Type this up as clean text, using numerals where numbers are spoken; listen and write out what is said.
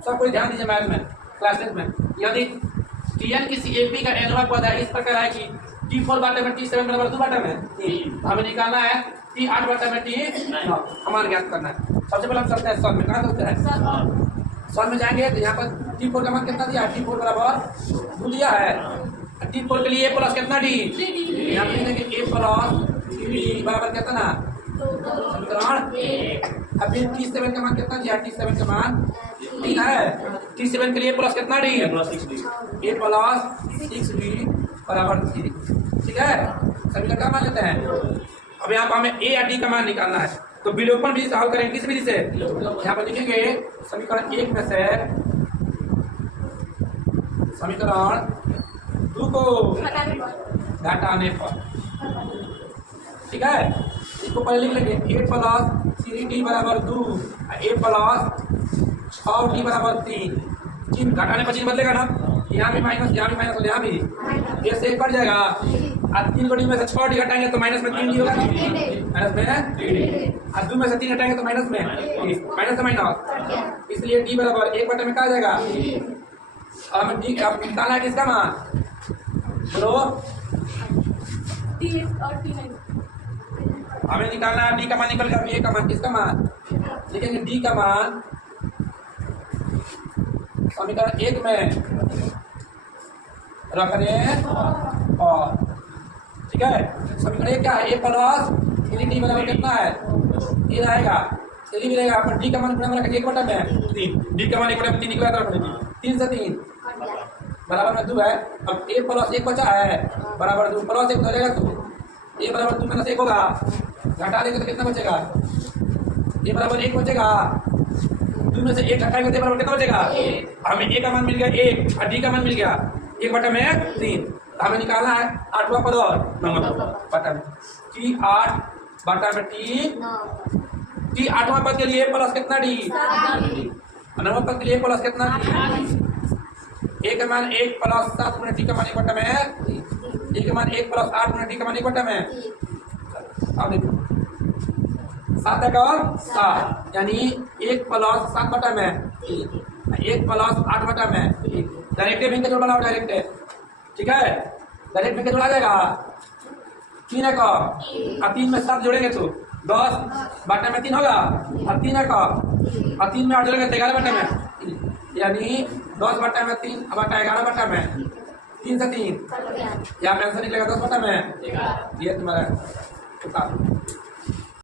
सब कोई ध्यान दीजिए मैथ में, क्लास टेंथ में। यदि Tn किसी AP का n पद है, इस प्रकार है कि T4 बाटे में T7 बराबर 2 बाटे में, तो हमें निकालना है T8 बाटे में T9 हमारे ज्ञात करना है। सबसे पहले हम चलते हैं सॉल्व में। कहाँ चलते हैं? सॉल्व में जाएंगे तो यहाँ पर T4 का मान कितना दिया है? T4 बराबर 2 दिया है। T4 के लिए A प्लस कितना D? यहाँ पे लिखेंगे A प्लस D बराबर कितना? समीकरण। अब फिर T7 का मान कितना दिया? T7 का मान 3 है। T7 के लिए प्लस कितना डी? A प्लस 6D बराबर 3। ठीक है, समीकरण का मान लेते हैं। अब यहाँ पर हमें A या D का मान निकालना है, तो विलोपन विधि से हल करेंगे। किस विधि से? यहाँ पर लिखेंगे समीकरण 1 में से समीकरण 2 को घटाने पर। ठीक है, इसको पहले लिख लेंगे A प्लस 3D बराबर 2, A प्लस 6D बराबर 3। चिन्ह घटाने पर चिन्ह बदलेगा ना, यहाँ भी माइनस, यहाँ भी माइनस और यहाँ भी ये से कट जाएगा। और 3 को डी में से 6D हटाएंगे तो माइनस में 3D होगा, माइनस में। और 2 में से 3 हटाएंगे तो माइनस में, माइनस से माइनस, इसलिए D बराबर 1 बटे में क्या आ जाएगा? अब D अब निकालना है किसका मान? बोलो। हमें निकालना है D का मान, निकल गया। A का मान, किसका मान? लिखेंगे D का मान समीकरण 1 में रखने और। ठीक है, समीकरण 1 क्या है? A प्लस 3D बराबर कितना है? ये रहेगा, चलिए भी रहेगा। पर D का मान गुणा में रखेंगे 1 बटा में 3। D का मान 1 बटा में 3 निकला तो रखेंगे 3 से 3 बराबर में 2 है। अब A प्लस 1 बचा है बराबर 2, प्लस 1 हो जाएगा 2। A बराबर 2 माइनस 1 होगा, घटा देंगे तो कितना बचेगा? A बराबर 1 बचेगा। 2 में से 1 घटाएंगे तो बराबर कितना बचेगा? हमें A का मान मिल गया 1 और D का मान मिल गया 1 बटा में 3। हमें निकालना है 8वां पद और 9वां बटा में T8 बटा में T 8वां पद के लिए प्लस कितना D? 9वां पद के लिए प्लस कितना D? A का मान 1 प्लस 7 गुना D का मान 1 बटा में, A का मान 1 प्लस 8 गुना D का मान 1 बटा में। अब देखो 7 है और 7, यानी 1 प्लस 7 बटा में 1 प्लस 8 बटा में। डायरेक्ट भिन्न जोड़ बनाओ, डायरेक्ट। ठीक है, डायरेक्ट भिन्न जोड़ा जाएगा। 3 है का और 3 में 7 जोड़ेंगे तो 10 बटा में 3 होगा, और 3 है का और 3 में 8 जोड़ेंगे तो 11 बटा में, यानी 10 बटा में 3 बटा 11 बटा में 3 से 3 यहाँ पे आंसर निकलेगा 10 बटा में। ये तुम्हारा